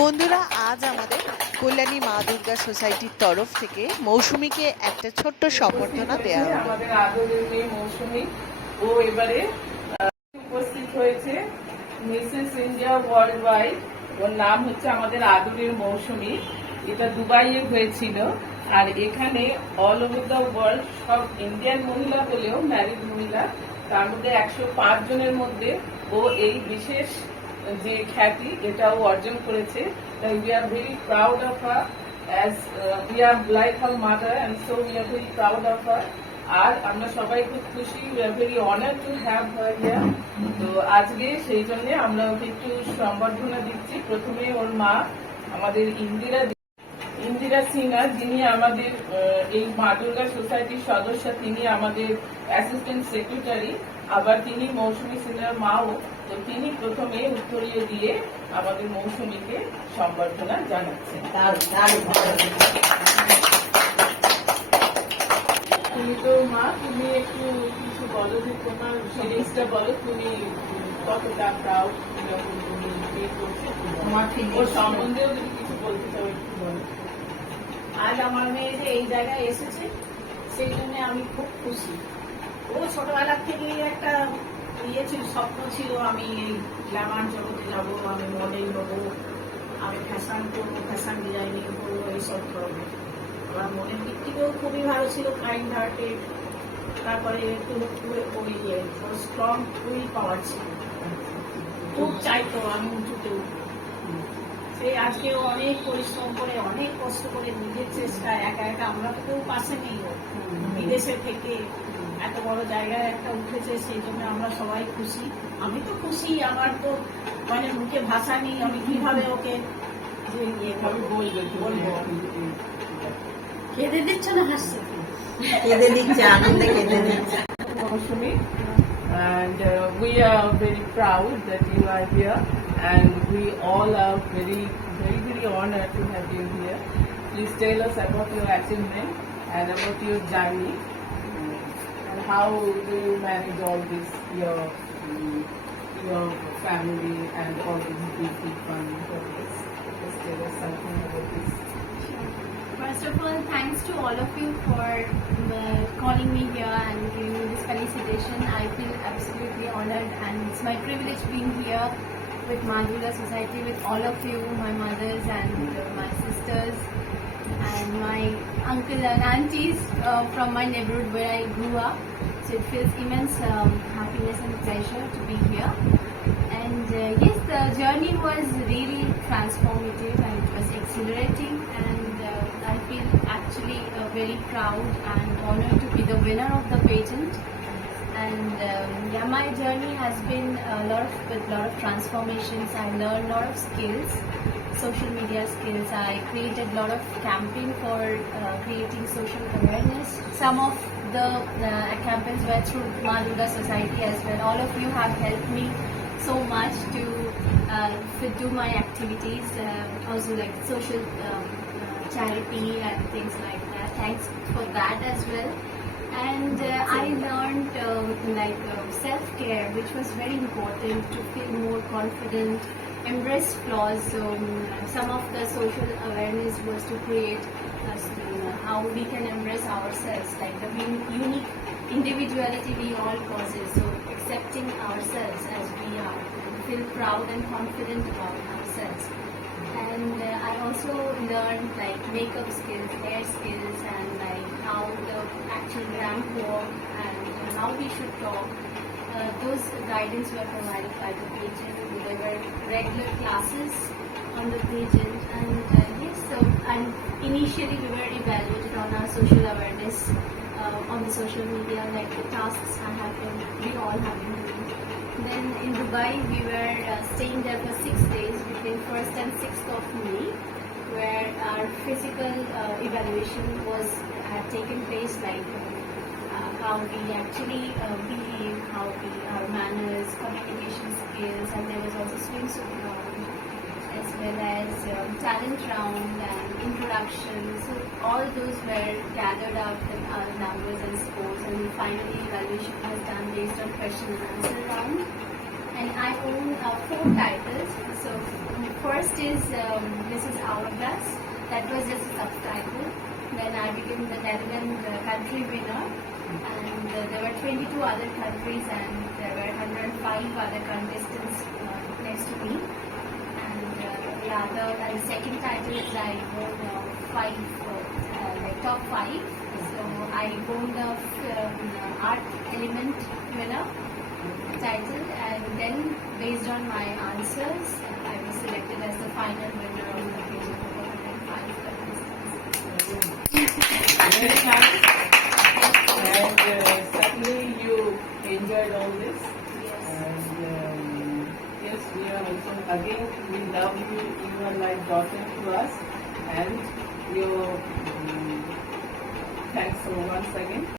বন্ধুরা, আজ আমাদের কল্যাণী মা দুর্গা সোসাইটির তরফ থেকে মৌসুমীকে একটা ছোট্ট সম্বর্ধনা দেওয়া হলো। আমাদের আদরের মৌসুমী। ও এবারে উপস্থিত হয়েছে মিসেস ইন্ডিয়া ওয়ার্ল্ড ওয়াইড ওর নাম হচ্ছে আমাদের আদরের মৌসুমী। এটা দুবাইয়ে হয়েছিল আর এখানে অল ওভার দ্য ওয়ার্ল্ড সব ইন্ডিয়ান মহিলা হলেও ম্যারিড মহিলা তার মধ্যে একশো পাঁচ জনের মধ্যে ও এই বিশেষ যে খ্যাতি এটাও অর্জন করেছে। তাই we are very proud of her as uh, we are like her mother and so we are very proud of her. আর আমরা সবাই খুব খুশি we are very honored to have her here. তো আজকে সেই জন্য আমরা ওকে একটু সম্বর্ধনা দিচ্ছি। প্রথমে ওর মা আমাদের ইন্দিরা ইন্দিরা সিনহা যিনি আমাদের এই মা দুর্গা সোসাইটির সদস্য তিনি আমাদের অ্যাসিস্ট্যান্ট সেক্রেটারি আবার তিনি মৌসুমী সিনহার মাও তো তিনি প্রথমে উত্তরীয় দিয়ে আমাদের মৌসুমীকে সম্বর্ধনা জানাচ্ছেন। তুমি তো মা তুমি একটু কিছু বলো যে তোমার ফিলিংসটা বলো তুমি কতটা প্রাউড যখন তুমি বিয়ে করছ ওর সম্বন্ধেও যদি কিছু বলতে চাও একটু বলো। আজ আমার মেয়ে যে এই জায়গায় এসেছে সেই জন্য আমি খুব খুশি। ও ছোটবেলার থেকেই একটা ইয়ে ছিল, স্বপ্ন ছিল, আমি এই গ্ল্যামার জগতে যাব, আমি মডেল হব, আমি ফ্যাশন করব ফ্যাশন ডিজাইনিং করব, এইসব করব আমার মনের দিক থেকেও খুবই ভালো ছিল কাইন্ড হার্টেড তারপরে একটু ওই স্ট্রং খুবই পাওয়ার ছিল। খুব চাইতো, আমি উঁচুতে উঠবো। সে আজকে অনেক পরিশ্রম করে অনেক কষ্ট করে নিজের চেষ্টা একা একা আমরা তো কেউ পাশে নেই বিদেশে থেকে এত বড় জায়গায় একটা উঠেছে সেই জন্য আমরা সবাই খুশি। আমি তো খুশি আমার তো মানে মুখে ভাষা নেই আমি কীভাবে ওকে যে ইয়ে বলবে বলব? বলব? কেঁদে দিচ্ছে না হাসছে? কেঁদে দিচ্ছে আনন্দে কেঁদে দিচ্ছে। Mosumi, and uh, we are very proud that you are here, and we all are very, very, very honored to have you here. Please tell us about your achievement and about your journey, and how do you manage all this, your your family and all these big, big fun projects. Just tell us something about this. First of all, thanks to all of you for uh, calling me here and giving me this felicitation. I feel absolutely honored and it's my privilege being here with Madhura Society, with all of you, my mothers and uh, my sisters and my uncle and aunties uh, from my neighborhood where I grew up. So it feels immense um, happiness and pleasure to be here. And uh, yes, the journey was really transformative and it was exhilarating feel actually uh, very proud and honored to be the winner of the pageant. And um, yeah, my journey has been a lot of with lot of transformations. I learned a lot of skills, social media skills. I created a lot of campaign for uh, creating social awareness. Some of the uh, campaigns were through Madhuga Society as well. All of you have helped me so much to uh, do my activities, uh, also like social um, charity and things like that. Thanks for that as well. And uh, I learned um, like uh, self-care, which was very important to feel more confident, embrace flaws. So um, some of the social awareness was to create uh, how we can embrace ourselves, like the unique individuality we all possess. So accepting ourselves as we are, and feel proud and confident about ourselves. And uh, I also learned like makeup skills, hair skills, and like how the actual ramp walk and how we should talk. Uh, those guidance were provided by the pageant. There were regular classes on the pageant, and uh, yes, so and initially we were evaluated on our social awareness uh, on the social media, like the tasks I have been, we all have been doing. Then in Dubai, we were uh, staying there for six days between 1st and 6th of May, where our physical uh, evaluation was had taken place, like uh, how we actually uh, behave, how we, our manners, communication skills, and there was also swimsuit round, as well as um, talent round and introduction. So all those were gathered up in our numbers and scores, and finally evaluation was done based on question and answer round. and I own uh, four titles. So first is um, Mrs. Hourglass. That was just a subtitle. Then I became the Netherlands uh, country winner, and uh, there were 22 other countries, and there were 105 other contestants uh, next to me. Uh, the the second title is I won uh, five, uh, uh, like top five. So I won the um, art element winner title and then based on my answers I was selected as the final winner of the Five Very nice. And uh, certainly you enjoyed all this. Also again we love you. You are like daughter to us, and your um, thanks so once again.